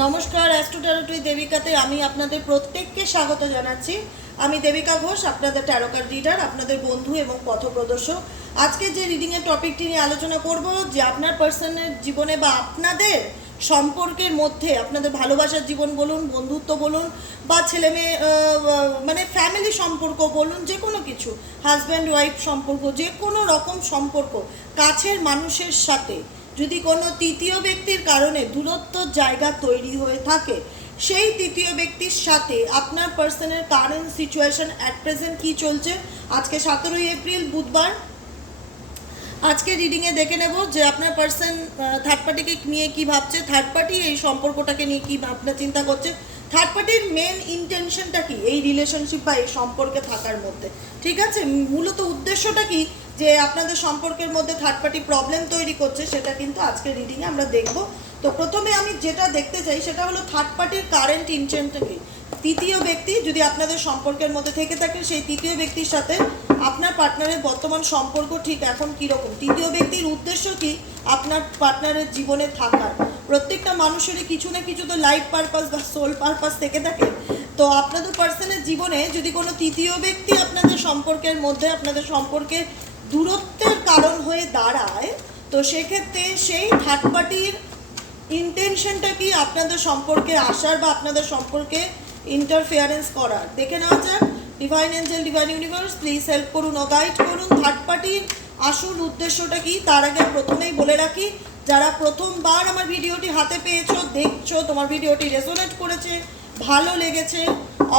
নমস্কার অ্যাস্ট্রোট্যারোটুই দেবিকাতে আমি আপনাদের প্রত্যেককে স্বাগত জানাচ্ছি। আমি দেবিকা ঘোষ, আপনাদের ট্যারোকার রিডার আপনাদের বন্ধু এবং পথপ্রদর্শক আজকে যে রিডিংয়ের টপিকটি নিয়ে আলোচনা করব, যে আপনার পার্সনের জীবনে বা আপনাদের সম্পর্কের মধ্যে আপনাদের ভালোবাসার জীবন বলুন, বন্ধুত্ব বলুন, বা ছেলে মেয়ে মানে ফ্যামিলি সম্পর্ক বলুন, যে কোনো কিছু হাজব্যান্ড ওয়াইফ সম্পর্ক, যে কোনো রকম সম্পর্ক, কাছের মানুষের সাথে যদি কোনো তৃতীয় ব্যক্তির কারণে দূরত্ব জায়গা তৈরি হয়ে থাকে, সেই তৃতীয় ব্যক্তির সাথে আপনার পার্সনের কারেন্ট সিচুয়েশন অ্যাট প্রেজেন্ট কী চলছে? আজকে সতেরোই এপ্রিল, বুধবার। আজকে রিডিংয়ে দেখে নেব যে আপনার পার্সন থার্ড পার্টিকে নিয়ে কি ভাবছে থার্ড পার্টি এই সম্পর্কটাকে নিয়ে কি ভাবনা চিন্তা করছে থার্ড পার্টির মেন ইন্টেনশনটা কি? এই রিলেশনশিপ বা এই সম্পর্কে থাকার মধ্যে। ঠিক আছে? মূলত উদ্দেশ্যটা কি? যে আপনাদের সম্পর্কের মধ্যে থার্ড পার্টি প্রবলেম তৈরি করছে, সেটা কিন্তু আজকে রিডিংয়ে আমরা দেখব। তো প্রথমে আমি যেটা দেখতে চাই, সেটা হলো থার্ড পার্টির কারেন্ট ইন্টেনটা কি? তৃতীয় ব্যক্তি যদি আপনাদের সম্পর্কের মধ্যে থেকে থাকে, সেই তৃতীয় ব্যক্তির সাথে আপনার পার্টনারের বর্তমান সম্পর্ক ঠিক এখন কীরকম? তৃতীয় ব্যক্তির উদ্দেশ্য কি? আপনার পার্টনারের জীবনে থাকার। প্রত্যেকটা মানুষেরই কিছু না কিছু তো লাইফ পারপাস বা সোল পারপাস থেকে থাকে। তো আপনাদের পার্সনের জীবনে যদি কোনো তৃতীয় ব্যক্তি আপনাদের সম্পর্কের মধ্যে, আপনাদের সম্পর্কে দূরত্বের কারণ হয়ে দাঁড়ায়, তো সেক্ষেত্রে সেই থার্ড পার্টির ইন্টেনশনটা কি আপনাদের সম্পর্কে আসার বা আপনাদের সম্পর্কে ইন্টারফেয়ারেন্স করার? দেখে নেওয়া যাক। Divine angel divine universe please help করুন ও গাইড করুন। থার্ড পার্টির আসল উদ্দেশ্যটা কি? তার আগে প্রথমেই বলে রাখি, যারা প্রথমবার আমার ভিডিওটি হাতে পেয়েছ, দেখছ, তোমার ভিডিওটি রেজোনেট করেছে, ভালো লেগেছে,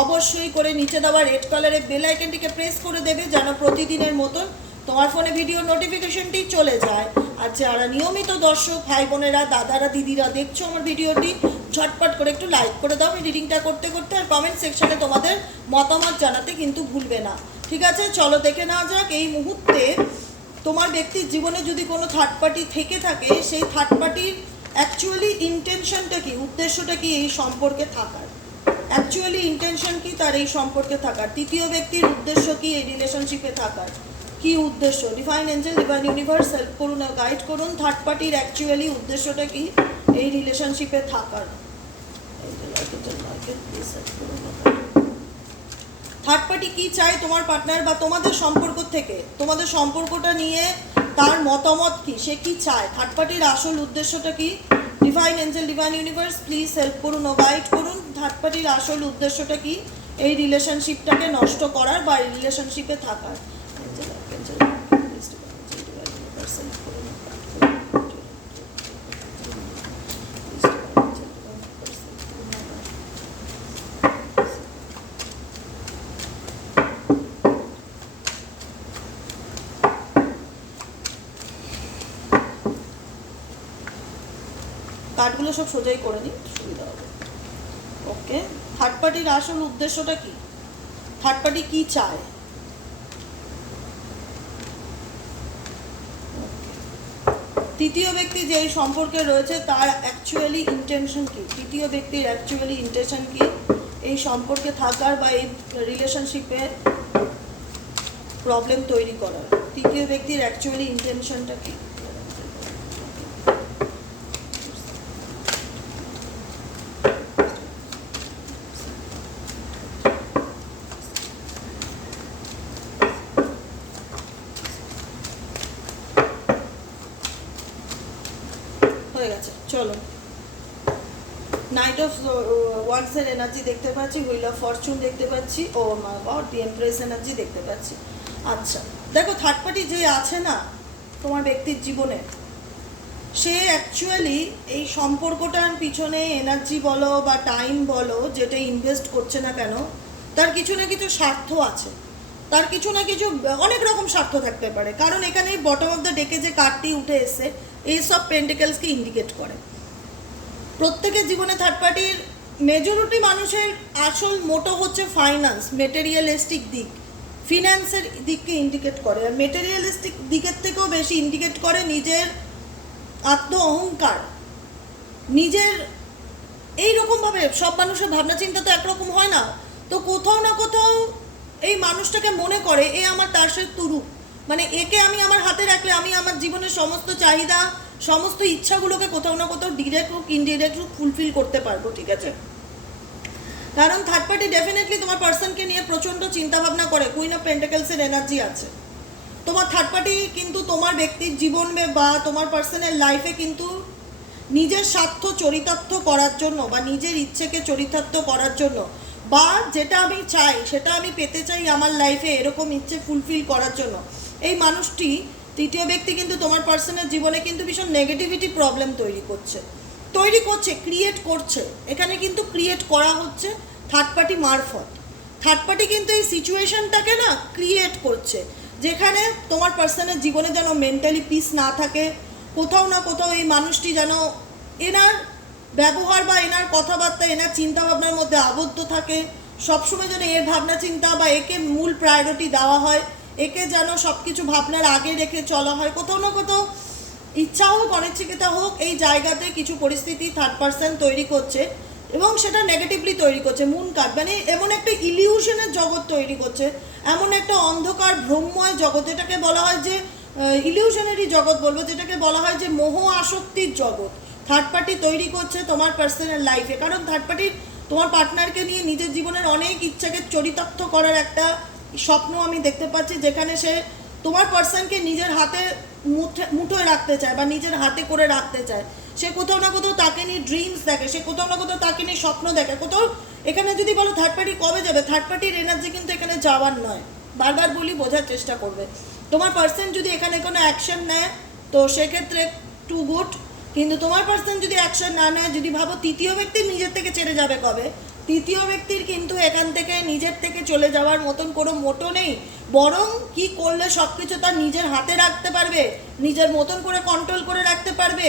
অবশ্যই করে নিচে দেওয়া রেড কালারের বেল আইকনটিকে প্রেস করে দেবে যেন প্রতিদিনের মতন তোমার ফোনে ভিডিও নোটিফিকেশনটি চলে যায়। আর যারা নিয়মিত দর্শক, ভাই বোনেরা, দাদারা, দিদিরা দেখছ আমার ভিডিওটি ঝটপট করে একটু লাইক করে দাও। আমি রিডিংটা করতে করতে আর কমেন্ট সেকশনে তোমাদের মতামত জানাতে কিন্তু ভুলবে না। ঠিক আছে? চলো দেখে নেওয়া যাক। এই মুহূর্তে তোমার ব্যক্তির জীবনে যদি কোনো থার্ড পার্টি থেকে থাকে, সেই থার্ড পার্টির অ্যাকচুয়ালি ইন্টেনশনটা কি? উদ্দেশ্যটা কি এই সম্পর্কে থাকার? অ্যাকচুয়ালি ইন্টেনশন কি তার এই সম্পর্কে থাকার? তৃতীয় ব্যক্তির উদ্দেশ্য কি এই রিলেশনশিপে থাকার? কি উদ্দেশ্য? Divine angel divine universe help করুন গাইড করুন। থার্ড পার্টির অ্যাকচুয়ালি উদ্দেশ্যটা কি? এই রিলেশনশিপে থাকার। থার্ড পার্টি কি চায় তোমার পার্টনার বা তোমাদের সম্পর্ক থেকে? তোমাদের সম্পর্কটা নিয়ে তার মতামত কি? সে কি চায়? থার্ড পার্টির আসল উদ্দেশ্যটা কি? Divine angel divine universe please help করুন ও গাইড করুন। থার্ড পার্টির আসল উদ্দেশ্যটা কি? এই রিলেশনশিপটাকে নষ্ট করার বা রিলেশনশিপে থাকার। কার্ডগুলো সব সোজাই করে নিই, সুবিধা হবে। ওকে থার্ড পার্টির আসল উদ্দেশ্যটা কি? থার্ড পার্টি কি চায়? তৃতীয় ব্যক্তি যে সম্পর্কে রয়েছে, তার অ্যাকচুয়ালি ইন্টেনশন কি? তৃতীয় ব্যক্তির অ্যাকচুয়ালি ইন্টেনশন কি? এই সম্পর্কে থাকার বা এই রিলেশনশিপে প্রবলেম তৈরি করার। তৃতীয় ব্যক্তির অ্যাকচুয়ালি ইন্টেনশনটা কি হয়ে গেছে চলো নাইট অফ ওয়ান্সের এনার্জি দেখতে পাচ্ছি হুইল অফ ফরচুন দেখতে পাচ্ছি, ও, মা গড দি এমপ্রেস এনার্জি দেখতে পাচ্ছি। আচ্ছা দেখো থার্ড পার্টি যে আছে না, তোমার ব্যক্তির জীবনে, সে অ্যাকচুয়ালি এই সম্পর্কটার পিছনে এনার্জি বলো বা টাইম বলো, যেটা ইনভেস্ট করছে না কেন, তার কিছু না কিছু স্বার্থ আছে। তার কিছু না কিছু, অনেক রকম স্বার্থ থাকতে পারে। কারণ এখানে বটম অফ দ্য ডেকে যে কার্ডটি উঠে এসে এইসব পেন্টিকেলসকে ইন্ডিকেট করে। প্রত্যেকের জীবনে থার্ড পার্টির মেজরিটি মানুষের আসল মোটো হচ্ছে ফাইন্যান্স মেটেরিয়ালিস্টিক দিক। ফিনান্সের দিককে ইন্ডিকেট করে। আর মেটেরিয়ালিস্টিক দিকের থেকেও বেশি ইন্ডিকেট করে নিজের আত্ম অহংকার। নিজের এই রকমভাবে সব মানুষের ভাবনা চিন্তা তো একরকম হয় না। তো কোথাও না কোথাও এই মানুষটাকে মনে করে, এ আমার তার সাথে তুরু। মানে একে আমি আমার হাতে রাখলে আমি আমার জীবনের সমস্ত চাহিদা সমস্ত ইচ্ছাগুলোকে কোথাও না কোথাও ডিরেক্ট হোক ইনডিরেক্ট হোক ফুলফিল করতে পারব, ঠিক আছে? কারণ থার্ড পার্টি ডেফিনেটলি তোমার পার্সনকে নিয়ে প্রচণ্ড চিন্তাভাবনা করে কুইন অফ পেন্টাকেলসের এনার্জি আছে। তোমার থার্ড পার্টি কিন্তু তোমার ব্যক্তির জীবন বা তোমার পার্সনের লাইফে কিন্তু নিজের স্বার্থ চরিতার্থ করার জন্য বা নিজের ইচ্ছেকে চরিতার্থ করার জন্য বা যেটা আমি চাই, সেটা আমি পেতে চাই আমার লাইফে এরকম ইচ্ছে ফুলফিল করার জন্য, এই মানুষটি তৃতীয় ব্যক্তি কিন্তু তোমার পার্সনের জীবনে কিন্তু ভীষণ নেগেটিভিটি প্রবলেম তৈরি করছে। তৈরি করছে ক্রিয়েট করছে। এখানে কিন্তু ক্রিয়েট করা হচ্ছে থার্ড পার্টি মারফত। থার্ড পার্টি কিন্তু এই সিচুয়েশনটাকে না ক্রিয়েট করছে, যেখানে তোমার পার্সনের জীবনে যেন মেন্টালি পিস না থাকে, কোথাও না কোথাও এই মানুষটি যেন এনার ব্যবহার বা এনার কথাবার্তা, এনার চিন্তা ভাবনার মধ্যে আবদ্ধ থাকে, সবসময় যেন এর ভাবনা চিন্তা বা একে মূল প্রায়োরিটি দেওয়া হয়। একে যেন সব কিছু ভাবনার আগে রেখে চলা হয়। কোথাও না কোথাও ইচ্ছা হোক অনিচ্ছিকতা হোক, এই জায়গাতে কিছু পরিস্থিতি থার্ড পার্সন তৈরি করছে এবং সেটা নেগেটিভলি তৈরি করছে মুন কার্ড মানে এমন একটা ইলিউশনের জগৎ তৈরি করছে, এমন একটা অন্ধকার ভ্রমময় জগৎ, এটাকে বলা হয় যে ইলিউশনারি জগৎ বলব, যেটাকে বলা হয় যে মোহ আসক্তির জগৎ। থার্ড পার্টি তৈরি করছে তোমার পার্সোনাল লাইফে কারণ থার্ড পার্টির তোমার পার্টনারকে নিয়ে নিজের জীবনের অনেক ইচ্ছাকে চরিতার্থ করার একটা স্বপ্ন আমি দেখতে পাচ্ছি যেখানে সে তোমার পার্সনকে নিজের হাতে মুঠে মুঠোয় রাখতে চায় বা নিজের হাতে করে রাখতে চায়। সে কোথাও না কোথাও তাকে নিয়ে ড্রিমস দেখে, সে কোথাও না কোথাও তাকে নিয়ে স্বপ্ন দেখে। কোথাও এখানে যদি বলো থার্ড পার্টি কবে যাবে থার্ড পার্টির এনার্জি কিন্তু এখানে যাওয়ার নয়। বারবার বলি, বোঝার চেষ্টা করবে। তোমার পার্সন যদি এখানে কোনো অ্যাকশন নেয়, তো সেক্ষেত্রে টু গুড কিন্তু তোমার পার্সন যদি অ্যাকশন না নেয়, যদি ভাবো তৃতীয় ব্যক্তি নিজের থেকে ছেড়ে যাবে কবে তৃতীয় ব্যক্তির কিন্তু এখান থেকে নিজের থেকে চলে যাওয়ার মতন কোনো মোটো নেই। বরং কি করলে সব কিছু তার নিজের হাতে রাখতে পারবে, নিজের মতন করে কন্ট্রোল করে রাখতে পারবে?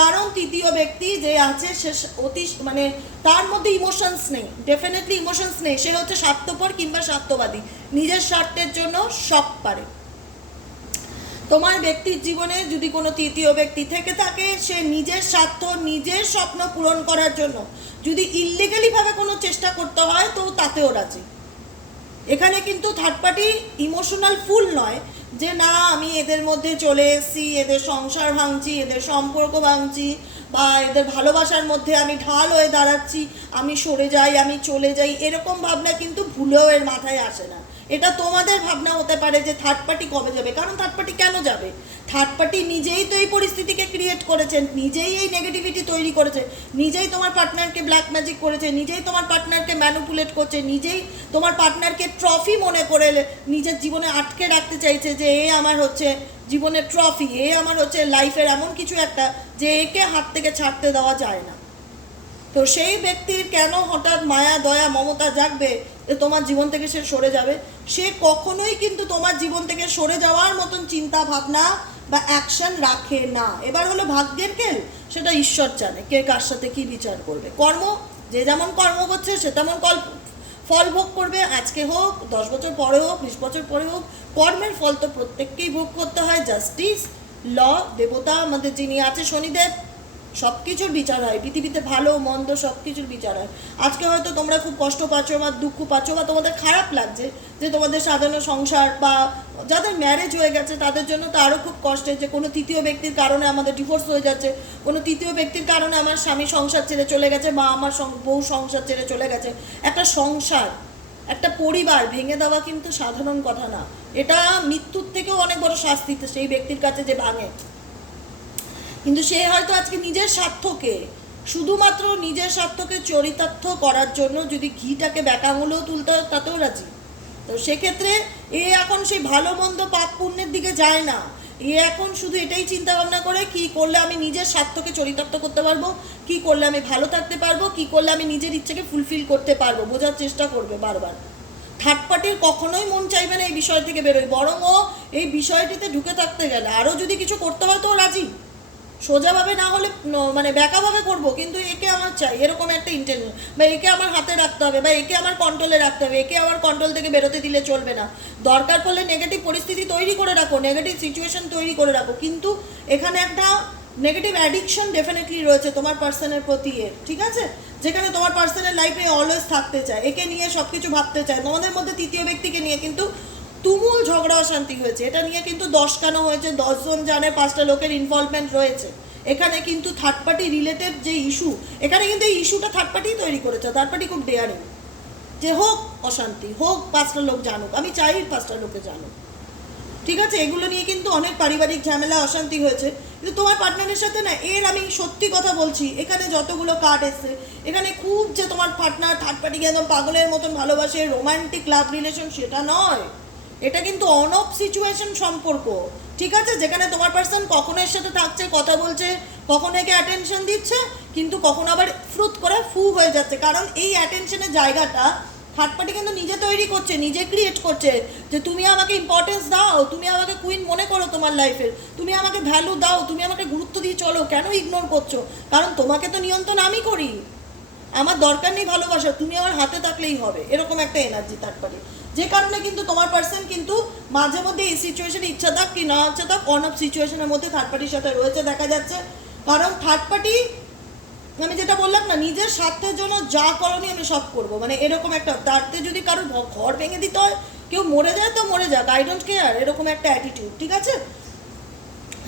কারণ তৃতীয় ব্যক্তি যে আছে, সে অতি মানে তার মধ্যে ইমোশনস নেই ডেফিনেটলি ইমোশনস নেই। সে হচ্ছে স্বার্থপর কিংবা স্বার্থবাদী। নিজের স্বার্থের জন্য সব পারে। তোমার ব্যক্তির জীবনে যদি কোনো তৃতীয় ব্যক্তি থেকে থাকে, সে নিজের স্বার্থ, নিজের স্বপ্ন পূরণ করার জন্য যদি ইলিগালিভাবে কোনো চেষ্টা করতে হয়, তো তাতেও রাজি। এখানে কিন্তু থার্ড পার্টি ইমোশনাল ফুল নয় যে, না, আমি এদের মধ্যে চলে এসেছি, এদের সংসার ভাঙছি, এদের সম্পর্ক ভাঙছি, বা এদের ভালোবাসার মধ্যে আমি ঢাল হয়ে দাঁড়াচ্ছি, আমি সরে যাই, আমি চলে যাই। এরকম ভাবনা কিন্তু ভুলেও এর মাথায় আসে না। এটা তোমাদের ভাবনা হতে পারে যে থার্ড পার্টি কবে যাবে? কারণ থার্ড পার্টি কেন যাবে? থার্ড পার্টি নিজেই তো এই পরিস্থিতিকে ক্রিয়েট করেছেন, নিজেই এই নেগেটিভিটি তৈরি করেছে, নিজেই তোমার পার্টনারকে ব্ল্যাক ম্যাজিক করেছে, নিজেই তোমার পার্টনারকে ম্যানুপুলেট করছে, নিজেই তোমার পার্টনারকে ট্রফি মনে করে নিজের জীবনে আটকে রাখতে চাইছে যে এ আমার হচ্ছে জীবনের ট্রফি এ আমার হচ্ছে লাইফের এমন কিছু একটা যে একে হাত থেকে ছাড়তে দেওয়া যায় না। তো সেই ব্যক্তির কেন হঠাৎ মায়া, দয়া, মমতা জাগবে যে তোমার জীবন থেকে সে সরে যাবে? সে কখনোই কিন্তু তোমার জীবন থেকে সরে যাওয়ার মতন চিন্তা, ভাবনা বা অ্যাকশন রাখে না। এবার হলো ভাগ্যের খেল, সেটা ঈশ্বর জানে কে কার সাথে কি বিচার করবে। কর্ম, যে যেমন কর্ম করছে, সে তেমন কল ফল ভোগ করবে। আজকে হোক, দশ বছর পরে হোক, বিশ বছর পরে হোক, কর্মের ফল তো প্রত্যেককেই ভোগ করতে হয়। জাস্টিস ল দেবতা আমাদের যিনি আছে শনিদেব সব কিছুর বিচার হয়, পৃথিবীতে ভালো, মন্দ সব কিছুর বিচার হয়। আজকে হয়তো তোমরা খুব কষ্ট পাচ্ছ বা দুঃখ পাচ্ছ বা তোমাদের খারাপ লাগছে যে তোমাদের সাধারণ সংসার বা যাদের ম্যারেজ হয়ে গেছে, তাদের জন্য তো আরও খুব কষ্টের যে কোনো তৃতীয় ব্যক্তির কারণে আমাদের ডিভোর্স হয়ে যাচ্ছে, কোনো তৃতীয় ব্যক্তির কারণে আমার স্বামী সংসার ছেড়ে চলে গেছে বা আমার বউ সংসার ছেড়ে চলে গেছে। একটা সংসার, একটা পরিবার ভেঙে দেওয়া কিন্তু সাধারণ কথা না। এটা মৃত্যুর থেকেও অনেক বড় শাস্তি সেই ব্যক্তির কাছে যে ভাঙে। কিন্তু সে হয়তো আজকে নিজের স্বার্থকে, শুধুমাত্র নিজের স্বার্থকে চরিতার্থ করার জন্য যদি ঘিটাকে ব্যাকামূলেও তুলতে হয়, তাতেও রাজি। তো সেক্ষেত্রে এ এখন সেই ভালো মন্দ পাপ পুণ্যের দিকে যায় না। এ এখন শুধু এটাই চিন্তা ভাবনা করে, কি করলে আমি নিজের স্বার্থকে চরিতার্থ করতে পারব? কি করলে আমি ভালো থাকতে পারব? কি করলে আমি নিজের ইচ্ছেকে ফুলফিল করতে পারব? বোঝার চেষ্টা করবে বারবার। থার্ড পার্টির কখনোই মন চাইবে না এই বিষয় থেকে বেরোয়। বরং ও এই বিষয়টিতে ঢুকে থাকতে গেলে। আরও যদি কিছু করতে হয় তো রাজি। সোজাভাবে না হলে মানে ব্যাকাভাবে করব, কিন্তু একে আমার চাই, এরকম একটা ইন্টেনশন বা একে আমার হাতে রাখতে হবে, বা একে আমার কন্ট্রোলে রাখতে হবে, একে আমার কন্ট্রোল থেকে বেরোতে দিলে চলবে না। দরকার পড়লে নেগেটিভ পরিস্থিতি তৈরি করে রাখো নেগেটিভ সিচুয়েশন তৈরি করে রাখো, কিন্তু এখানে একটা নেগেটিভ অ্যাডিকশন ডেফিনেটলি রয়েছে তোমার পার্সনের প্রতি এর, ঠিক আছে? যেখানে তোমার পার্সনের লাইফে অলওয়েজ থাকতে চায়, একে নিয়ে সব কিছু ভাবতে চায়, তোমাদের মধ্যে তৃতীয় ব্যক্তিকে নিয়ে কিন্তু তুমুল ঝগড়া অশান্তি হয়েছে। এটা নিয়ে কিন্তু দশ কেন হয়েছে, দশজন জানে, পাঁচটা লোকের ইনভলভমেন্ট রয়েছে। এখানে কিন্তু থার্ড পার্টি রিলেটেড যে ইস্যু এখানে কিন্তু এই ইস্যুটা থার্ড পার্টিই তৈরি করেছে থার্ড পার্টি খুব ডেয়ারিং যে হোক অশান্তি, হোক পাঁচটা লোক জানুক, আমি চাই পাঁচটা লোকে জানুক। ঠিক আছে? এগুলো নিয়ে কিন্তু অনেক পারিবারিক ঝামেলা, অশান্তি হয়েছে। কিন্তু তোমার পার্টনারের সাথে না, এর আমি সত্যি কথা বলছি, এখানে যতগুলো কার্ড এসছে, এখানে খুব যে তোমার পার্টনার থার্ড পার্টিকে একদম পাগলের মতন ভালোবাসে রোমান্টিক লাভ রিলেশন সেটা নয়। এটা কিন্তু অন অফ সিচুয়েশন সম্পর্ক। ঠিক আছে? যেখানে তোমার পার্সন কখনো এর সাথে থাকছে, কথা বলছে, কখনো একে অ্যাটেনশন দিচ্ছে, কিন্তু কখনো আবার ফ্রুত করে ফু হয়ে যাচ্ছে। কারণ এই অ্যাটেনশনের জায়গাটা থার্ড পার্টি কিন্তু নিজে তৈরি করছে, নিজে ক্রিয়েট করছে যে তুমি আমাকে ইম্পর্টেন্স দাও, তুমি আমাকে কুইন মনে করো তোমার লাইফের তুমি আমাকে ভ্যালু দাও, তুমি আমাকে গুরুত্ব দিয়ে চলো, কেন ইগনোর করছ? কারণ তোমাকে তো নিয়ন্ত্রণ আমি করি। আমার দরকার নেই ভালোবাসা, তুমি আমার হাতে থাকলেই হবে। এরকম একটা এনার্জি থার্ড পার্টি যে কারণে কিন্তু তোমার পার্সন কিন্তু মাঝে মধ্যে এই সিচুয়েশনে ইচ্ছা থাক কি না ইচ্ছা থাক অন অফ সিচুয়েশনের মধ্যে থার্ড পার্টির সাথে রয়েছে, দেখা যাচ্ছে। কারণ থার্ড পার্টি আমি যেটা বললাম না, নিজের স্বার্থের জন্য যা করণীয় আমি সব করব। মানে এরকম একটা, তারতে যদি কারোর ঘর ভেঙে দিতে হয়, কেউ মরে যায় তো মরে যাক আই ডোন্ট কেয়ার এরকম একটা অ্যাটিটিউড ঠিক আছে?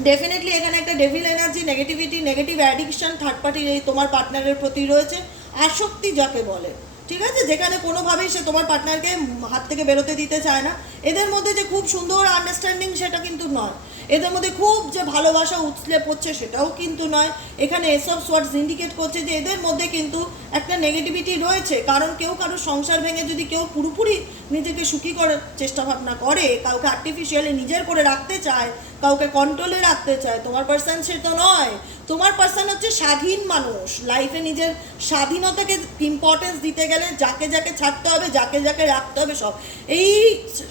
ডেফিনেটলি এখানে একটা devil energy negativity negative addiction third পার্টির এই তোমার পার্টনারের প্রতি রয়েছে। আসক্তি যাকে বলে। ঠিক আছে? যেখানে কোনোভাবেই সে তোমার পার্টনারকে হাত থেকে বেরোতে দিতে চায় না। এদের মধ্যে যে খুব সুন্দর আন্ডারস্ট্যান্ডিং সেটা কিন্তু নয়। এদের মধ্যে খুব যে ভালোবাসা উছলে পড়ছে সেটাও কিন্তু নয়। এখানে এসব সোয়ার্টস ইন্ডিকেট করছে যে এদের মধ্যে কিন্তু একটা নেগেটিভিটি রয়েছে। কারণ কেউ কারও সংসার ভেঙে যদি কেউ পুরোপুরি নিজেকে সুখী করার চেষ্টা ভাবনা করে, কাউকে আর্টিফিশিয়ালি নিজের করে রাখতে চায়, কাউকে কন্ট্রোলে রাখতে চায়, তোমার পার্সন সে তো নয়। তোমার পার্সন হচ্ছে স্বাধীন মানুষ। লাইফে নিজের স্বাধীনতাকে ইম্পর্টেন্স দিতে গেলে যাকে যাকে ছাড়তে হবে, যাকে যাকে রাখতে হবে সব। এই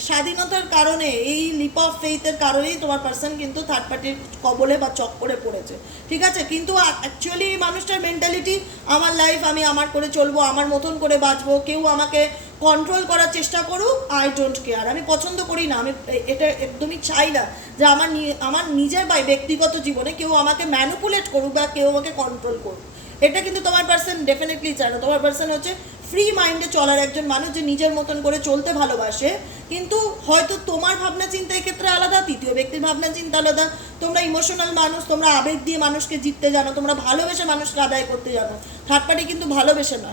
স্বাধীনতার কারণে, এই লিপ অফ ফেইথের কারণেই তোমার পার্সন কিন্তু থার্ড পার্টির কবলে বা চক্করে পড়েছে। ঠিক আছে? কিন্তু অ্যাকচুয়ালি এই মানুষটার মেন্টালিটি আমার লাইফ আমি আমার করে চলবো, আমার মতন করে বাঁচবো, কেউ আমাকে কন্ট্রোল করার চেষ্টা করুক আই ডোন্ট কেয়ার আমি পছন্দ করি না। আমি এটা একদমই চাই না যে আমার আমার নিজের বা ব্যক্তিগত জীবনে কেউ আমাকে ম্যানুপুলেট করুক বা কেউ আমাকে কন্ট্রোল করুক। এটা কিন্তু তোমার পার্সন ডেফিনেটলি চায় না। তোমার পার্সন হচ্ছে ফ্রি মাইন্ডে চলার একজন মানুষ যে নিজের মতন করে চলতে ভালোবাসে, কিন্তু হয়তো তোমার ভাবনা চিন্তা ক্ষেত্রে আলাদা, তৃতীয় ব্যক্তির ভাবনা চিন্তা আলাদা। তোমরা ইমোশনাল মানুষ, তোমরা আবেগ দিয়ে মানুষকে জিততে জানো, তোমরা ভালোবেসে মানুষকে আদায় করতে জানো। থার্ড পার্টি কিন্তু ভালোবেসে না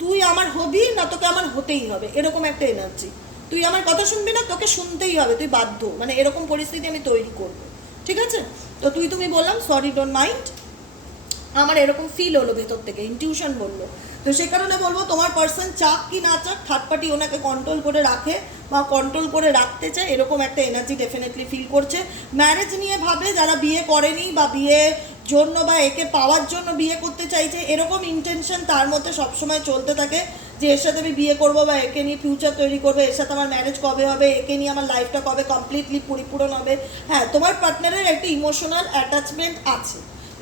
তুই আমার হবি না তোকে আমার হতেই হবে? এরকম একটা এনার্জি তুই আমার কথা শুনবি না, তোকে শুনতেই হবে। তুই বাধ্য। মানে এরকম পরিস্থিতি আমি তৈরি করব। ঠিক আছে? তো তুই, তুমি বললাম সরি ডোন্ট মাইন্ড আমার এরকম ফিল হলো ভেতর থেকে। ইনটিউশন বলল। তো সে কারণে বলব, তোমার পার্সন চাক কি না চাক থার্ড পার্টি ওনাকে কন্ট্রোল করে রাখে বা কন্ট্রোল করে রাখতে চায়, এরকম একটা এনার্জি ডেফিনেটলি ফিল করছে। ম্যারেজ নিয়ে ভাবে, যারা বিয়ে করেনি বা বিয়ে জন্য বা একে পাওয়ার জন্য বিয়ে করতে চাইছে, এরকম ইন্টেনশন তার মধ্যে সবসময় চলতে থাকে যে, এর সাথে আমি বিয়ে করব বা একে নিয়ে ফিউচার তৈরি করব, এর সাথে আমার ম্যারেজ কবে হবে, একে নিয়ে আমার লাইফটা কবে কমপ্লিটলি পরিপূরণ হবে? হ্যাঁ তোমার পার্টনারের একটা ইমোশনাল অ্যাটাচমেন্ট আছে।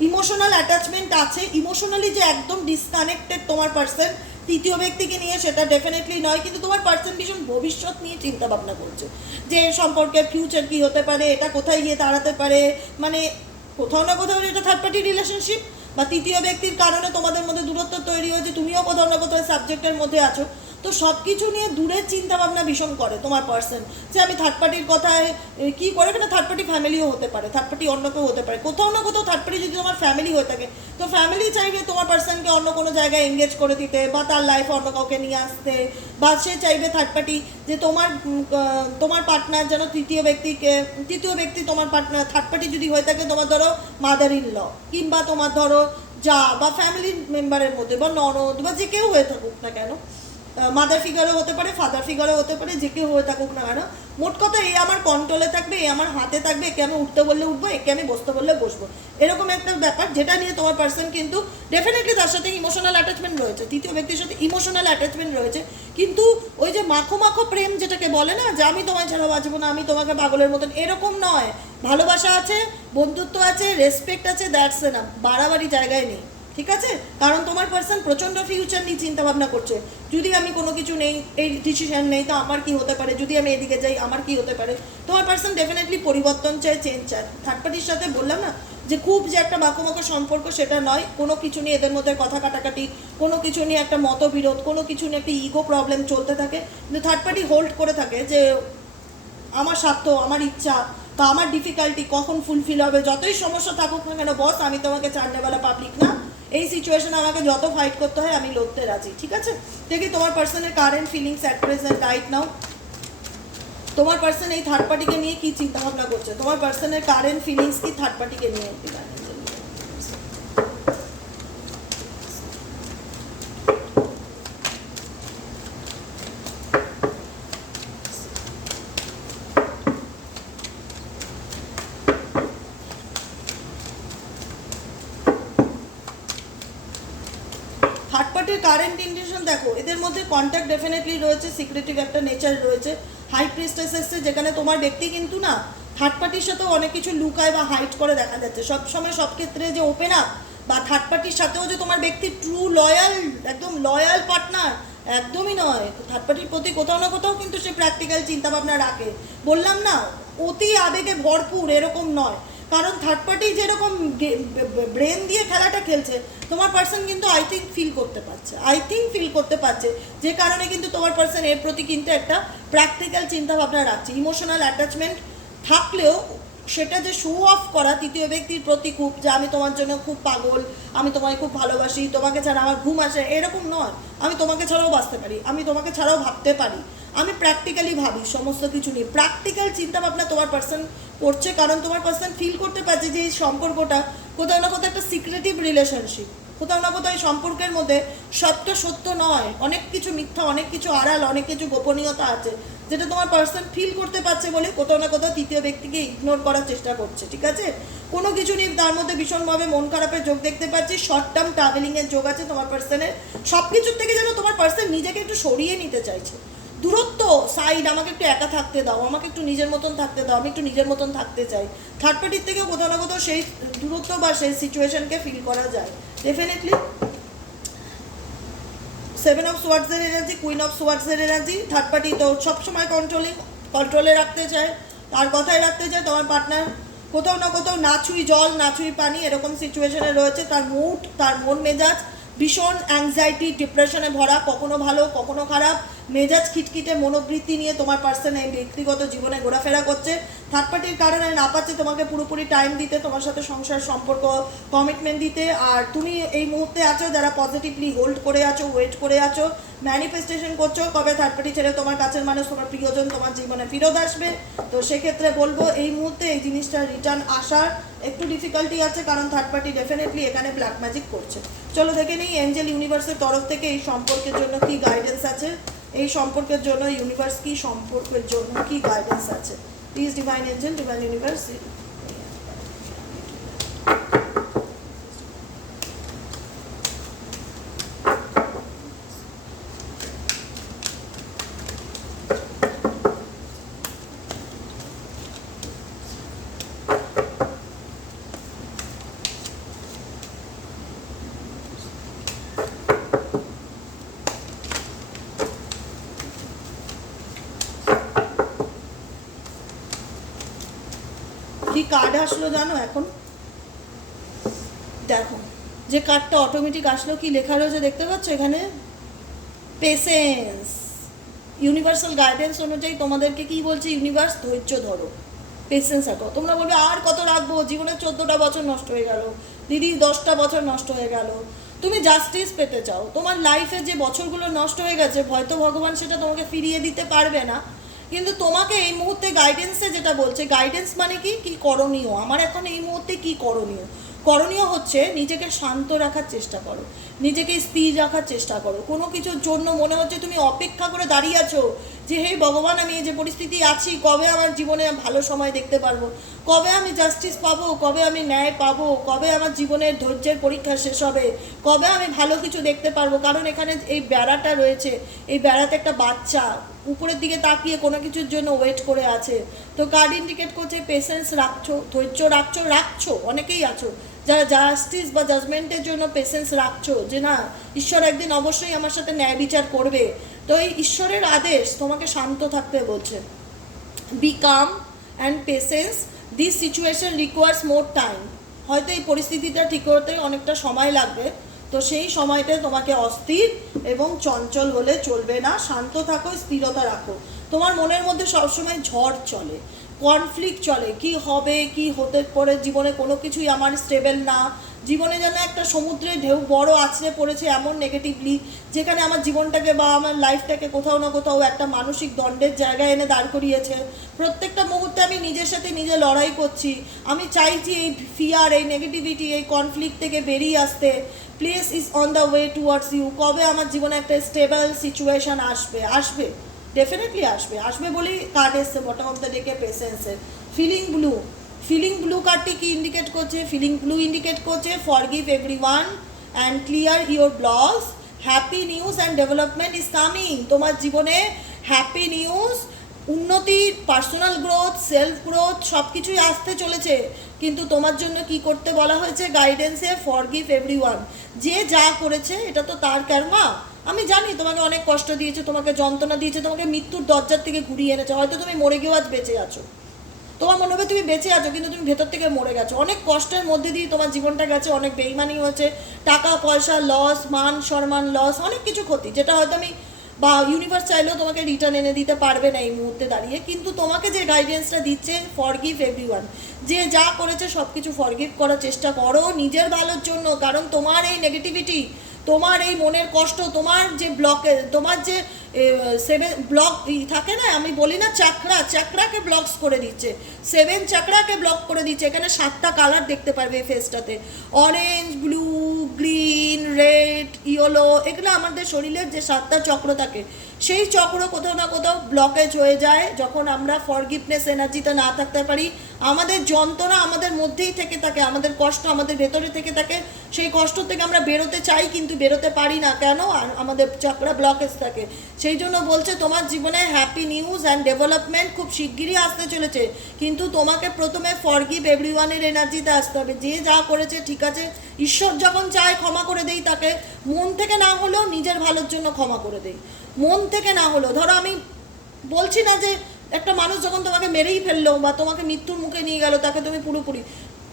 ইমোশনাল অ্যাটাচমেন্ট আছে। ইমোশনালি যে একদম ডিসকানেক্টেড তোমার পার্সন তৃতীয় ব্যক্তিকে নিয়ে সেটা ডেফিনেটলি নয়, কিন্তু তোমার পার্সন ভীষণ ভবিষ্যৎ নিয়ে চিন্তা ভাবনা করছে। যে সম্পর্কে ফিউচার কি হতে পারে, এটা কোথায় গিয়ে দাঁড়াতে পারে মানে কোথাও না কোথাও এটা থার্ড পার্টি রিলেশনশিপ বা তৃতীয় ব্যক্তির কারণে তোমাদের মধ্যে দূরত্ব তৈরি হয়েছে, তুমিও কোথাও না কোথাও সাবজেক্টের মধ্যে আছো। তো সব কিছু নিয়ে দূরের চিন্তা ভাবনা ভীষণ করে তোমার পার্সন যে আমি থার্ড পার্টির কথায় কী করে? না থার্ড পার্টি ফ্যামিলিও হতে পারে থার্ড পার্টি অন্য কেউ হতে পারে। কোথাও না কোথাও থার্ড পার্টি যদি তোমার ফ্যামিলি হয়ে থাকে, তো ফ্যামিলি চাইবে তোমার পার্সনকে অন্য কোনো জায়গায় এঙ্গেজ করে দিতে বা তার লাইফে অন্য কাউকে নিয়ে আসতে বা সে চাইবে থার্ড পার্টি যে তোমার তোমার পার্টনার যেন তৃতীয় ব্যক্তিকে, তৃতীয় ব্যক্তি তোমার পার্টনার থার্ড পার্টি যদি হয়ে থাকে তোমার ধরো মাদার ইন ল কিংবা তোমার ধরো যা বা ফ্যামিলি মেম্বারের মধ্যে বা ননদ বা যে কেউ হয়ে থাকুক না কেন মাদার ফিগারও হতে পারে ফাদার ফিগারও হতে পারে, যে কেউ হয়ে থাকুক না কেন। মোট কথা এই আমার কন্ট্রোলে থাকবে এই আমার হাতে থাকবে, একে আমি উঠতে বললে উঠবো, একে আমি বসতে বললে বসবো। এরকম একটা ব্যাপার, যেটা নিয়ে তোমার পার্সন কিন্তু ডেফিনেটলি তার সাথে ইমোশনাল অ্যাটাচমেন্ট রয়েছে। তৃতীয় ব্যক্তির সাথে ইমোশনাল অ্যাটাচমেন্ট রয়েছে। কিন্তু ওই যে মাখো মাখো প্রেম যেটাকে বলে না, যে আমি তোমায় ছাড়া বাঁচবো না, আমি তোমাকে পাগলের মতন, এরকম নয়। ভালোবাসা আছে, বন্ধুত্ব আছে রেসপেক্ট আছে দ্যাটস না বাড়াবাড়ি জায়গায় নেই। ঠিক আছে? কারণ তোমার পার্সন প্রচণ্ড ফিউচার নিয়ে চিন্তা ভাবনা করছে। যদি আমি কোনো কিছু নেই, এই ডিসিশন নেই, তো আমার কি হতে পারে? যদি আমি এদিকে যাই, আমার কি হতে পারে? তোমার পার্সন ডেফিনেটলি পরিবর্তন চায় চেঞ্জ চায়। থার্ড পার্টির সাথে বললাম না যে, খুব যে একটা মাখো সম্পর্ক সেটা নয়। কোনো কিছু নিয়ে এদের মধ্যে কথা কাটাকাটি, কোনো কিছু নিয়ে একটা মতবিরোধ, কোনো কিছু নিয়ে একটা ইগো প্রবলেম চলতে থাকে। কিন্তু থার্ড পার্টি হোল্ড করে থাকে যে, আমার স্বার্থ, আমার ইচ্ছা বা আমার ডিফিকাল্টি কখন ফুলফিল হবে? যতই সমস্যা থাকুক না কেন বস আমি তোমাকে চারনেওয়ালা পাবলিক না। এই সিচুয়েশন আমাকে যত ফাইট করতে হয়, আমি লড়তে রাজি, ঠিক আছে? দেখি তোমার পার্সনের current feelings at present right now তোমার পার্সন এই থার্ড পার্টিকে নিয়ে কি চিন্তা ভাবনা করছে? তোমার পার্সনের কারেন্ট ফিলিংস কি থার্ড পার্টিকে নিয়ে Divine Angel. থার্ড পার্টির কারেন্ট ইন্টেনশন দেখো, এদের মধ্যে কন্ট্যাক্ট ডেফিনেটলি রয়েছে সিক্রেটিভ একটা নেচার রয়েছে। হাই প্রিস্টেস এসছে, যেখানে তোমার ব্যক্তি কিন্তু না থার্ড পার্টির সাথেও অনেক কিছু লুকায় বা হাইট করে দেখা যাচ্ছে। সব সময় সব ক্ষেত্রে যে ওপেন আপ বা থার্ড পার্টির সাথেও যে তোমার ব্যক্তি ট্রু লয়াল একদম লয়াল পার্টনার একদমই নয়। থার্ড পার্টির প্রতি কোথাও না কোথাও কিন্তু সে প্র্যাকটিক্যাল চিন্তাভাবনা রাখে। বললাম না, অতি আবেগে ভরপুর, এরকম নয়। কারণ থার্ড পার্টি যেরকম ব্রেন দিয়ে খেলাটা খেলছে, তোমার পার্সন কিন্তু আই থিঙ্ক ফিল করতে পারছে। আই থিঙ্ক ফিল করতে পারছে, যে কারণে কিন্তু তোমার পার্সন এর প্রতি কিন্তু একটা প্র্যাকটিক্যাল চিন্তাভাবনা রাখছে। ইমোশনাল অ্যাটাচমেন্ট থাকলেও সেটা যে শো অফ করা তৃতীয় ব্যক্তির প্রতি খুব যে আমি তোমার জন্য খুব পাগল, আমি তোমায় খুব ভালোবাসি, তোমাকে ছাড়া আমার ঘুম আসে, এরকম নয়। আমি তোমাকে ছাড়াও বাঁচতে পারি, আমি তোমাকে ছাড়াও ভাবতে পারি। আমি প্র্যাকটিক্যালি ভাবি, সমস্ত কিছু নিয়ে। প্র্যাকটিক্যাল চিন্তাভাবনা তোমার পার্সন করছে, কারণ তোমার পার্সন ফিল করতে পারছে যে এই সম্পর্কটা কোথাও না কোথাও একটা সিক্রেটিভ রিলেশনশিপ কোথাও না কোথাও এই সম্পর্কের মধ্যে সবটা সত্য নয়। অনেক কিছু মিথ্যা, অনেক কিছু আড়াল, অনেক কিছু গোপনীয়তা আছে, যেটা তোমার পার্সন ফিল করতে পারছে বলে কোথাও না কোথাও তৃতীয় ব্যক্তিকে ইগনোর করার চেষ্টা করছে, ঠিক আছে? কোনো কিছু নিয়ে তার মধ্যে ভীষণভাবে মন খারাপের যোগ দেখতে পাচ্ছি শর্ট টার্ম ট্রাভেলিংয়ের যোগ আছে তোমার পার্সনের সব কিছুর থেকে যেন তোমার পার্সন নিজেকে একটু সরিয়ে নিতে চাইছে। দূরত্ব সাইড আমাকে একটু একা থাকতে দাও, আমাকে একটু নিজের মতন থাকতে দাও, আমি একটু নিজের মতন থাকতে চাই। থার্ড পার্টির থেকেও কোথাও না কোথাও সেই দূরত্ব বা সেই সিচুয়েশনকে ফিল করা যায়। ডেফিনেটলি সেভেন অফ সোয়ার্ডসের এনার্জি কুইন অফ সোয়ার্ডসের এনার্জি থার্ড পার্টি তো সবসময় কন্ট্রোলিং কন্ট্রোলে রাখতে চায়, তার কথায় রাখতে চায়, তোমার পার্টনার কোথাও না কোথাও না ছুঁই জল, না ছুঁই পানি এরকম সিচুয়েশনে রয়েছে। তার মুড তার মন মেজাজ ভীষণ অ্যাংজাইটি ডিপ্রেশনে ভরা, কখনো ভালো, কখনো খারাপ। মেজাজ খিটখিটে মনোবৃত্তি নিয়ে তোমার পার্সন এই ব্যক্তিগত জীবনে ঘোরাফেরা করছে। থার্ড পার্টির কারণে না পাচ্ছে তোমাকে পুরোপুরি টাইম দিতে, তোমার সাথে সংসার সম্পর্ক কমিটমেন্ট দিতে। আর তুমি এই মুহূর্তে আছো, যারা পজিটিভলি হোল্ড করে আছো ওয়েট করে আছো ম্যানিফেস্টেশন করছ কবে থার্ড পার্টি ছেড়ে তোমার কাছের মানুষ, তোমার প্রিয়জন তোমার জীবনে ফেরত আসবে। তো সেক্ষেত্রে বলব, এই মুহূর্তে এই জিনিসটা রিটার্ন আসার একটু ডিফিকাল্টি আছে, কারণ থার্ড পার্টি ডেফিনেটলি এখানে ব্ল্যাক ম্যাজিক করছে। চলো দেখে নিই এঞ্জেল ইউনিভার্সের তরফ থেকে এই সম্পর্কের জন্য কি গাইডেন্স আছে? এই সম্পর্কের জন্য ইউনিভার্স কি সম্পর্কের জন্য, কি গাইডেন্স আছে? Please divine angel divine universe card আসলো জানো এখন? দেখো, যে কার্ডটা অটোমেটিক আসলো, কি লেখা রয়েছে দেখতে পাচ্ছ এখানে? পেশেন্স ইউনিভার্সাল গাইডেন্স অনুযায়ী তোমাদেরকে কি বলছে? ইউনিভার্স ধৈর্য ধরো। পেশেন্স রাখো। তোমরা বলবে, আর কত রাখব? জীবনের চোদ্দোটা বছর নষ্ট হয়ে গেল। দিদি, দশটা বছর নষ্ট হয়ে গেল। তুমি জাস্টিস পেতে চাও। তোমার লাইফে যে বছরগুলো নষ্ট হয়ে গেছে, হয়তো ভগবান সেটা তোমাকে ফিরিয়ে দিতে পারবে না। কিন্তু তোমাকে এই মুহূর্তে গাইডেন্সে যেটা বলছে গাইডেন্স মানে কি? কি করণীয়? আমার এখন এই মুহূর্তে কি করণীয়? করণীয় হচ্ছে নিজেকে শান্ত রাখার চেষ্টা করো। নিজেকে স্থির রাখার চেষ্টা করো। কোনো কিছুর জন্য মনে হচ্ছে তুমি অপেক্ষা করে দাঁড়িয়ে আছো যে, হে ভগবান, আমি এই যে পরিস্থিতি আছি, কবে আমার জীবনে ভালো সময় দেখতে পারব? কবে আমি জাস্টিস পাবো? কবে আমি ন্যায় পাবো? কবে আমার জীবনের ধৈর্যের পরীক্ষা শেষ হবে? কবে আমি ভালো কিছু দেখতে পারব? কারণ এখানে এই বেড়াটা রয়েছে। এই বেড়াতে একটা বাচ্চা উপরের দিকে তাকিয়ে কোনো কিছুর জন্য ওয়েট করে আছে। তো কার্ড ইন্ডিকেট করছে পেশেন্স রাখছো, ধৈর্য রাখছো রাখছো, অনেকেই আছো। যারা জাস্টিস বা জাজমেন্টের জন্য পেশেন্স রাখছো, যে না, ঈশ্বর একদিন অবশ্যই আমার সাথে ন্যায় বিচার করবে। তো এই ঈশ্বরের আদেশ তোমাকে শান্ত থাকতে বলছে। Be calm and patience this situation requires more time হয়তো এই পরিস্থিতিটা ঠিক করতে অনেকটা সময় লাগবে। তো সেই সময়টা তোমাকে অস্থির এবং চঞ্চল হলে চলবে না। শান্ত থাকো, স্থিরতা রাখো। তোমার মনের মধ্যে সবসময় ঝড় চলে কনফ্লিক্ট চলে। কি হবে, কি হতে, পরে জীবনে কোনো কিছুই আমার স্টেবেল না। জীবনে যেন একটা সমুদ্রে ঢেউ বড় আছড়ে পড়েছে এমন নেগেটিভলি যেখানে আমার জীবনটাকে বা আমার লাইফটাকে কোথাও না কোথাও একটা মানসিক দণ্ডের জায়গায় এনে দাঁড় করিয়েছে। প্রত্যেকটা মুহূর্তে আমি নিজের সাথে নিজে লড়াই করছি। আমি চাইছি এই ফিয়ার এই নেগেটিভিটি এই কনফ্লিক্ট থেকে বেরিয়ে আসতে। Place is on the way towards you কবে আমার জীবনে একটা স্টেবল সিচুয়েশন আসবে? আসবে? ডেফিনেটলি আসবে। আসবে বলেই কার্ড এসছে বটম অফ দ্য ডেকে পেশেন্সের ফিলিং ব্লু ফিলিং ব্লু কার্ডটি কি ইন্ডিকেট করছে? ফিলিং ব্লু ইন্ডিকেট করছে forgive everyone and clear your blocks happy news and development is coming তোমার জীবনে হ্যাপি নিউজ উন্নতি পার্সোনাল গ্রোথ সেলফ গ্রোথ সব কিছুই আসতে চলেছে। কিন্তু তোমার জন্য কি করতে বলা হয়েছে? গাইডেন্সে ফরগিভ এভরি ওয়ান যে যা করেছে, এটা তো তার কর্মা আমি জানি তোমাকে অনেক কষ্ট দিয়েছে, তোমাকে যন্ত্রণা দিয়েছে, তোমাকে মৃত্যুর দরজার থেকে ঘুরিয়ে এনেছে। হয়তো তুমি মরে গিয়েও আজ বেঁচে আছো। তোমার মনে হবে তুমি বেঁচে আছো, কিন্তু তুমি ভেতর থেকে মরে গেছো। অনেক কষ্টের মধ্যে দিয়ে তোমার জীবনটা গেছে, অনেক বেইমানি হয়েছে। টাকা, পয়সা লস মান, সম্মান লস অনেক কিছু ক্ষতি, যেটা হয়তো আমি বা ইউনিভার্স চাইলেও তোমাকে রিটার্ন এনে দিতে পারবে না এই মুহূর্তে দাঁড়িয়ে। কিন্তু তোমাকে যে গাইডেন্সটা দিচ্ছে ফর গিভ এভরিওয়ান যে যা করেছে সব কিছু ফরগিভ করার চেষ্টা করো, নিজের ভালোর জন্য। কারণ তোমার এই নেগেটিভিটি তোমার এই মনের কষ্ট, তোমার যে ব্লকে তোমার যে সেভেন ব্লক থাকে না, আমি বলি না চাকরা চাকরাকে ব্লকস করে দিচ্ছে। সেভেন চাকরাকে ব্লক করে দিচ্ছে। এখানে সাতটা কালার দেখতে পারবে এই ফেসটাতে orange blue green red yellow এগুলো আমাদের শরীরের যে সাতটা চক্র থাকে, সেই চক্র কোথাও না কোথাও ব্লকেজ হয়ে যায়। যখন আমরা ফরগিভনেস এনার্জিতে না থাকতে পারি আমাদের যন্ত্রণা আমাদের মধ্যেই থেকে থাকে, আমাদের কষ্ট আমাদের ভেতরে থেকে থাকে। সেই কষ্ট থেকে আমরা বেরোতে চাই কিন্তু বেরোতে পারি না। কেন? আর আমাদের চক্রা ব্লকেজ থাকে। সেই জন্য বলছে, তোমার জীবনে হ্যাপি নিউজ অ্যান্ড ডেভেলপমেন্ট খুব শিগগিরই আসতে চলেছে। কিন্তু তোমাকে প্রথমে ফরগিভ এভরিওয়ানের এনার্জিতে আসতে হবে। যে যা করেছে, ঠিক আছে। ঈশ্বর যখন চায় ক্ষমা করে দেই তাকে। মন থেকে না হলেও নিজের ভালোর জন্য ক্ষমা করে দেই। মন থেকে না হলেও, ধরো আমি বলছি না যে একটা মানুষ যখন তোমাকে মেরেই ফেলল বা তোমাকে মৃত্যুর মুখে নিয়ে গেল, তাকে তুমি পুরোপুরি,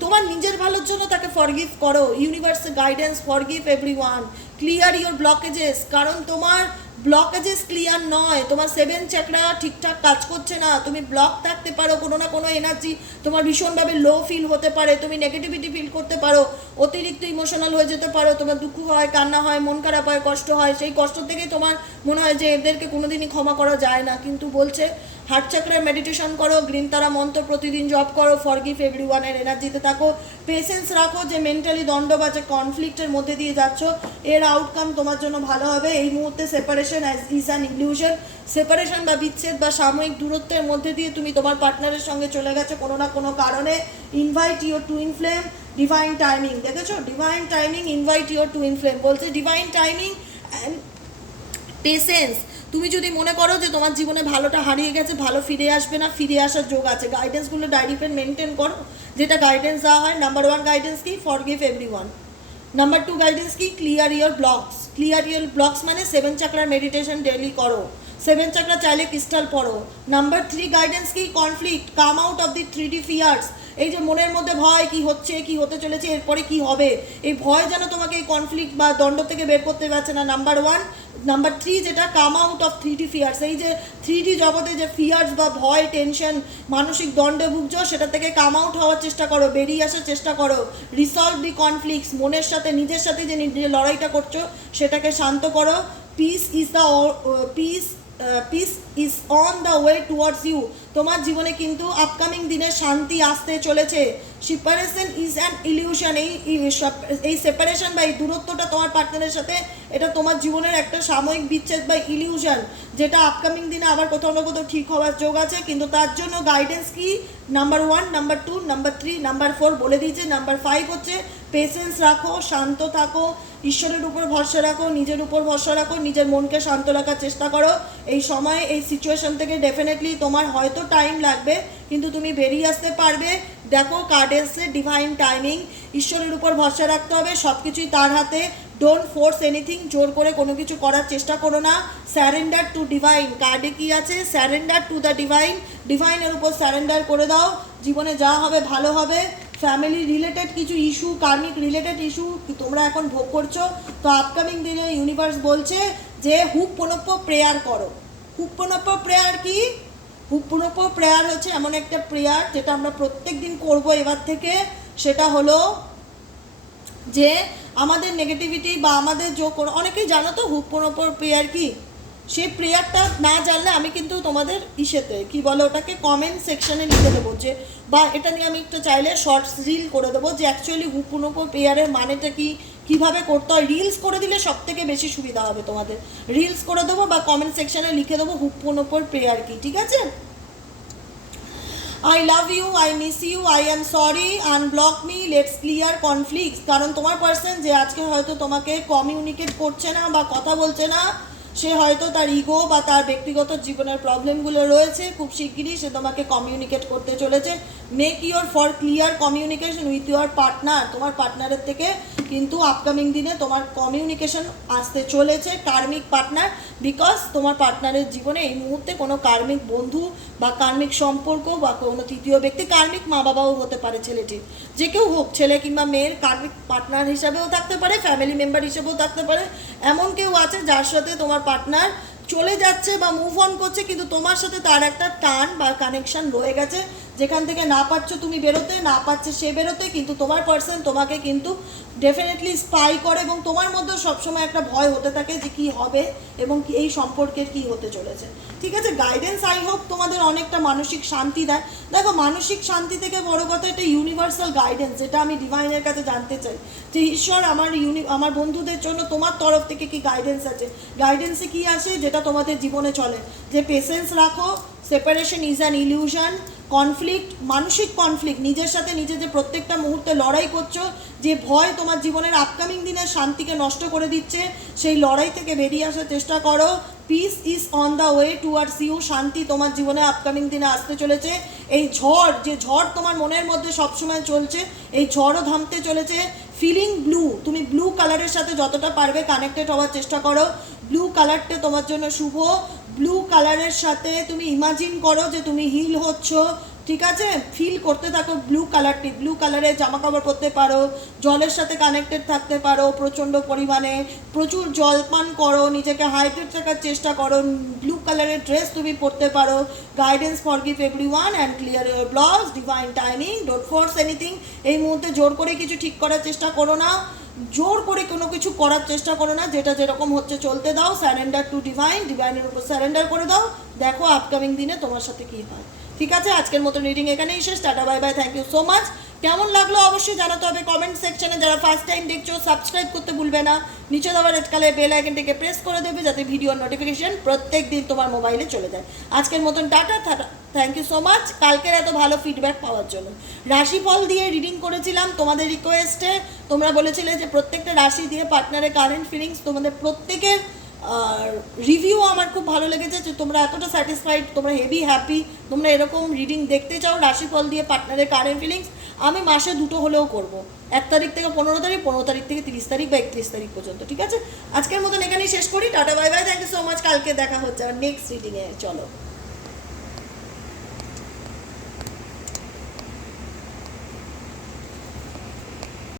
তোমার নিজের ভালোর জন্য তাকে ফরগিভ করো। ইউনিভার্সের guidance forgive everyone clear your blockages কারণ তোমার ব্লকেজেস ক্লিয়ার নয়। তোমার সেভেন চাকরা ঠিকঠাক কাজ করছে না। তুমি ব্লক থাকতে পারো, কোনো না কোনো এনার্জি তোমার ভীষণভাবে লো ফিল হতে পারে। তুমি নেগেটিভিটি ফিল করতে পারো, অতিরিক্ত ইমোশনাল হয়ে যেতে পারো। তোমার দুঃখ হয়, কান্না হয়, মন খারাপ হয়, কষ্ট হয়। সেই কষ্ট থেকেই তোমার মনে হয় যে এদেরকে কোনোদিনই ক্ষমা করা যায় না। কিন্তু বলছে হার্ট চাকরায় মেডিটেশন করো গ্রিন তারা মন্ত্র প্রতিদিন জব করো ফরগিভ এভরি ওয়ানের এনার্জিতে থাকো পেশেন্স রাখো যে মেন্টালি দণ্ড বা যে কনফ্লিক্টের মধ্যে দিয়ে যাচ্ছ, এর আউটকাম তোমার জন্য ভালো হবে। এই মুহূর্তে separation is an inclusion separation বা বিচ্ছেদ বা সাময়িক দূরত্বের মধ্যে দিয়ে তুমি তোমার পার্টনারের সঙ্গে চলে গেছো কোনো না কোনো কারণে। Invite your twin flame divine timing দেখেছ? Divine timing invite your twin flame বলছে ডিভাইন টাইমিং অ্যান্ড পেশেন্স তুমি যদি মনে করো যে তোমার জীবনে ভালোটা হারিয়ে গেছে, ভালো ফিরে আসবে না, ফিরে আসার যোগ আছে। গাইডেন্সগুলো ডায়েরি পেন মেনটেন করো। যেটা গাইডেন্স দেওয়া হয় নাম্বার ওয়ান গাইডেন্স কি? Forgive everyone number two guidance কি? Clear your blocks clear your blocks মানে সেভেন চাকরার মেডিটেশন ডেলি করো। সেভেন চাকরা চাইলে ক্রিস্টাল পড়ো। নাম্বার থ্রি গাইডেন্স কি? Conflict come out of the three D fears এই যে মনের মধ্যে ভয়, কি হচ্ছে, কি হতে চলেছে, এরপরে কি হবে? এই ভয় যেন তোমাকে এই কনফ্লিক্ট বা দণ্ড থেকে বের করতে পারছে না। নাম্বার ওয়ান নাম্বার থ্রি যেটা come out of three D fears এই যে থ্রি ডি জগতে যে ফিয়ার্স বা ভয় টেনশন মানসিক দণ্ডে ভুগছো, সেটা থেকে কাম আউট হওয়ার চেষ্টা করো, বেরিয়ে আসার চেষ্টা করো। রিসলভ দি কনফ্লিক্টস মনের সাথে, নিজের সাথে যে নিজে লড়াইটা করছ, সেটাকে শান্ত করো। Peace is the peace peace is on the way towards you তোমার জীবনে কিন্তু আপকামিং দিনে শান্তি আসতে চলেছে। সেপারেশন ইজ অ্যান ইলিউশন এই এই সেপারেশন বা এই দূরত্বটা তোমার পার্টনারের সাথে, এটা তোমার জীবনের একটা সাময়িক বিচ্ছেদ বা ইলিউশন যেটা আপকামিং দিনে আবার কোথাও না কোথাও ঠিক হওয়ার যোগ আছে। কিন্তু তার জন্য গাইডেন্স কি? Number one number two number three number four বলে দিয়েছে। নাম্বার ফাইভ হচ্ছে পেশেন্স রাখো, শান্ত থাকো, ঈশ্বরের উপর ভরসা রাখো, নিজের উপর ভরসা রাখো, নিজের মনকে শান্ত রাখার চেষ্টা করো। এই সময় এই সিচুয়েশন থেকে ডেফিনেটলি তোমার হয়তো টাইম লাগবে, কিন্তু তুমি বেরিয়ে আসতে পারবে। দেখো কার্ডেন্সে ডিভাইন টাইমিং ঈশ্বরের উপর ভরসা রাখতে হবে সব কিছুই তার হাতে। ডোন্ট ফোর্স এনিথিং জোর করে কোনো কিছু করার চেষ্টা করো না। স্যারেন্ডার টু ডিভাইন কার্ডে কি আছে? স্যারেন্ডার টু দ্য ডিভাইন ডিভাইনের উপর স্যারেন্ডার করে দাও। জীবনে যা হবে, ভালো হবে। ফ্যামিলি রিলেটেড কিছু ইস্যু কার্মিক রিলেটেড ইস্যু তোমরা এখন ভোগ করছ? তো আপকামিং দিনে ইউনিভার্স বলছে যে হুক পনপ্য প্রেয়ার করো। হুক পনপ্য প্রেয়ার কি? হুপুনপো প্রেয়ার হচ্ছে এমন একটা প্রেয়ার যেটা আমরা প্রত্যেক দিন করব এবার থেকে। সেটা হলো যে আমাদের নেগেটিভিটি বা আমাদের যে কোনো অনেকেই জানো তো হুপ্পর প্রেয়ার কি? সেই প্রেয়ারটা না জানলে আমি কিন্তু তোমাদের ইসেতে কি বলে ওটাকে কমেন্ট সেকশনে লিখে দেবো যে বা এটা নিয়ে আমি একটা চাইলে শর্টস রিল করে দেবো যে অ্যাকচুয়ালি হুপুনপো প্রেয়ারের মানেটা কি? কীভাবে করতে হয় রিলস করে দিলে সব থেকে বেশি সুবিধা হবে তোমাদের। রিলস করে দেবো বা কমেন্ট সেকশনে লিখে দেবো হুপ্পনপোর প্রেয়ার কি, ঠিক আছে? I love you I miss you I am sorry unblock me let's clear conflict কারণ তোমার পার্সন যে আজকে হয়তো তোমাকে কমিউনিকেট করছে না বা কথা বলছে না সে হয়তো তার ইগো বা তার ব্যক্তিগত জীবনের প্রবলেমগুলো রয়েছে, খুব শিগগিরই সে তোমাকে কমিউনিকেট করতে চলেছে। Make your for clear communication with your partner তোমার পার্টনারের থেকে কিন্তু আপকামিং দিনে তোমার কমিউনিকেশন আসতে চলেছে কার্মিক পার্টনার বিকজ তোমার পার্টনারের জীবনে এই মুহূর্তে কোনো কার্মিক বন্ধু বা কার্মিক সম্পর্ক বা কোনো তৃতীয় ব্যক্তি কার্মিক মা বাবাও হতে পারে ছেলেটির যে কেউ হোক, ছেলে কিংবা মেয়ের কার্মিক পার্টনার হিসাবেও থাকতে পারে ফ্যামিলি মেম্বার হিসেবেও থাকতে পারে। এমন কেউ আছে যার সাথে তোমার পার্টনার চলে যাচ্ছে বা মুভ অন করছে, কিন্তু তোমার সাথে তার একটা টান বা কানেকশন রয়ে গেছে। যেখান থেকে না পারছ তুমি বেরোতে, না পারছে সে বেরোতে, কিন্তু তোমার পার্সন তোমাকে কিন্তু ডেফিনেটলি স্পাই করে এবং তোমার মধ্যে সবসময় একটা ভয় হতে থাকে যে কি হবে এবং এই সম্পর্কের কি হতে চলেছে। ঠিক আছে গাইডেন্স আই হোপ তোমাদের অনেকটা মানসিক শান্তি দেয়। দেখো, মানসিক শান্তি থেকে বড় কথা এটা ইউনিভার্সাল গাইডেন্স যেটা আমি ডিভাইনের কাছে জানতে চাই। যে ঈশ্বর আমার ইউনি আমার বন্ধুদের জন্য তোমার তরফ থেকে কি গাইডেন্স আছে? গাইডেন্সে কি আছে? যেটা তোমাদের জীবনে চলে। যে পেশেন্স রাখো separation is an illusion conflict মানসিক কনফ্লিক্ট নিজের সাথে নিজে যে প্রত্যেকটা মুহূর্তে লড়াই করছ যে ভয় তোমার জীবনের আপকামিং দিনের শান্তিকে নষ্ট করে দিচ্ছে, সেই লড়াই থেকে বেরিয়ে আসার চেষ্টা করো। Peace is on the way towards you শান্তি তোমার জীবনে আপকামিং দিনে আসতে চলেছে। এই ঝড়, যে ঝড় তোমার মনের মধ্যে সবসময় চলছে, এই ঝড়ও থামতে চলেছে। ফিলিং ব্লু তুমি ব্লু কালারের সাথে যতটা পারবে কানেক্টেড হওয়ার চেষ্টা করো। ব্লু কালারটা তোমার জন্য শুভ। ব্লু কালারের সাথে তুমি ইমাজিন করো যে তুমি হিল হচ্ছ। ঠিক আছে? ফিল করতে থাকো ব্লু কালারটি ব্লু কালারের জামা কাপড় পরতে পারো, জলের সাথে কানেক্টেড থাকতে পারো, প্রচণ্ড পরিমাণে প্রচুর জল পান করো, নিজেকে হাইড্রেট রাখার চেষ্টা করো ব্লু কালারের ড্রেস তুমি পরতে পারো guidance forgive everyone and clear your blocks divine timing dot force anything এই মুহূর্তে জোর করে কিছু ঠিক করার চেষ্টা করো না, জোর করে কোনো কিছু করার চেষ্টা করো না, যেটা যেরকম হচ্ছে চলতে দাও স্যারেন্ডার টু ডিভাইন ডিভাইনের উপর স্যারেন্ডার করে দাও দেখো আপকামিং দিনে তোমার সাথে কী হয়। ঠিক আছে? আজকের মতো রিডিং এখানেই শেষ। Tata bye bye thank you so much কেমন লাগল অবশ্যই জানাতে হবে কমেন্ট সেকশনে যারা ফার্স্ট টাইম দেখছ সাবস্ক্রাইব করতে ভুলবে না। নিচে দেওয়া রেড বেল আইকনটিকে প্রেস করে দেবে যাতে ভিডিওর নোটিফিকেশন প্রত্যেক দিন তোমার মোবাইলে চলে যায়। আজকের মতন tata thank you so much কালকের এত ভালো ফিডব্যাক পাওয়ার জন্য। রাশিফল দিয়ে রিডিং করেছিলাম তোমাদের রিকোয়েস্টে তোমরা বলেছিলে যে প্রত্যেকটা রাশি দিয়ে পার্টনারের কারেন্ট ফিলিংস তোমাদের প্রত্যেকের আর রিভিউ আমার খুব ভালো লেগেছে, যে তোমরা এতটা স্যাটিসফাইড তোমরা হেভি হ্যাপি তোমরা এরকম রিডিং দেখতে চাও, রাশিফল দিয়ে পার্টনারের কারেন্ট ফিলিংস আমি মাসে দুটো হলেও করব। এক তারিখ থেকে পনেরো তারিখ পনেরো তারিখ থেকে তিরিশ তারিখ বা একত্রিশ তারিখ পর্যন্ত, ঠিক আছে? আজকের মতন এখানেই শেষ করি, tata bye bye thank you so much কালকে দেখা হচ্ছে আর নেক্সট রিডিংয়ে চলো।